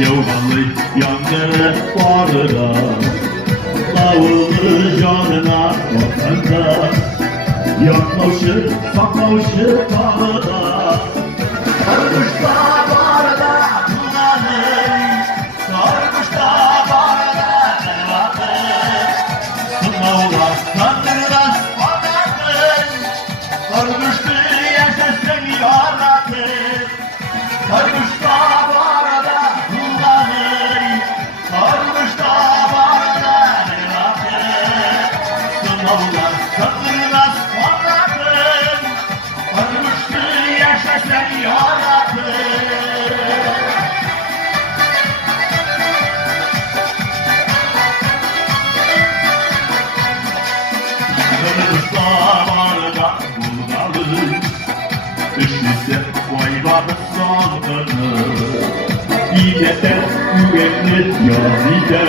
Yavgalı yangını bağrına, davullu canına bakanda, yaklaşır saklaşır bağrına. Sarmışta bağrına kullanır, sarmışta bağrına devatır. Sınavlar sandırlar bağrına, sarmıştı yaşasın yaratır. Sarmışta bağrına kullanır, sarmışta bağrına devatır. Sınavlar sandırlar bağrına, sarmıştı yaşasın yaratır. Kırmışlarına bulgalı, üşüse koymadı sandığını. İğnete güvenli yanide,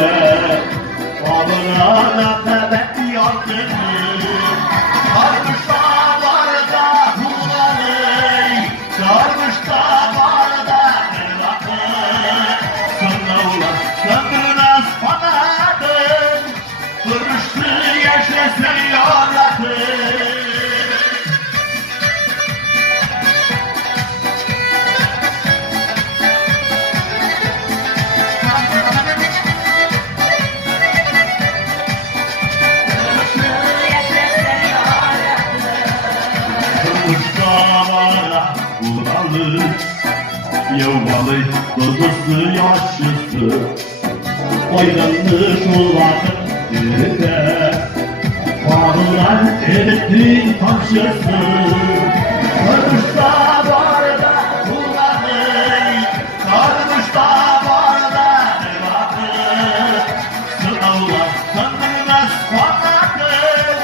ağlarına tebet yandığını. Sarmışlarına bulgalı, sarmışlarına devatır. Sınavlar söndürmez fanadır, kırmıştı yaşasın yaratır. Kırmışlarına vuralı, yavgalı kızısı yaşlısı, oynanmış olanın yerine, bağlılar erittin taşısı. Kırmışta bağrına kullanır, sarmışta bağrına devatır. Sınavlar sandırmaz fanadır,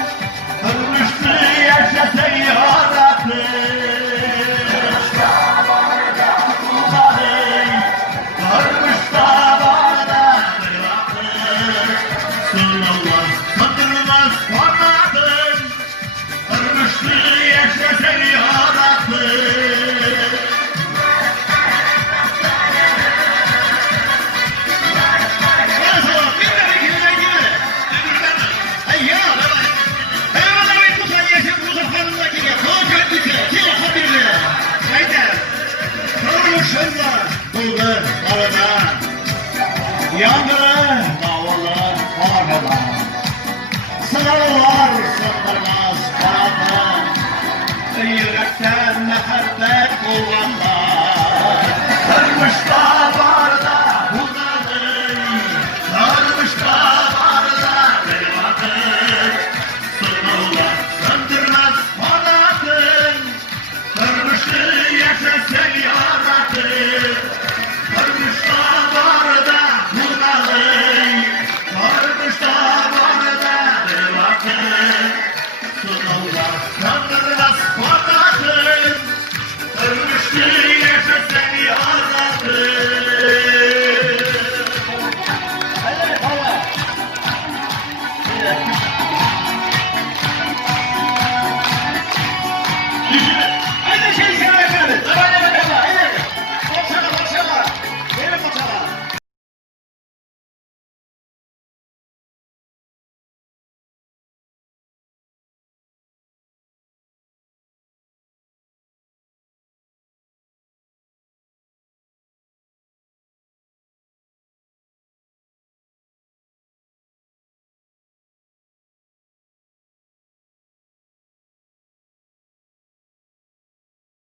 kırmıştı yaşasın yaratır. Kırmışta bağrına kullanır, sarmışta bağrına devatır. Sınavlar sandırmaz fanadır, kırmıştı yaşasın yaratır. Yangını davalı arada, sınavlar sındırmaz kanada, yürekten mehabbet kullanma.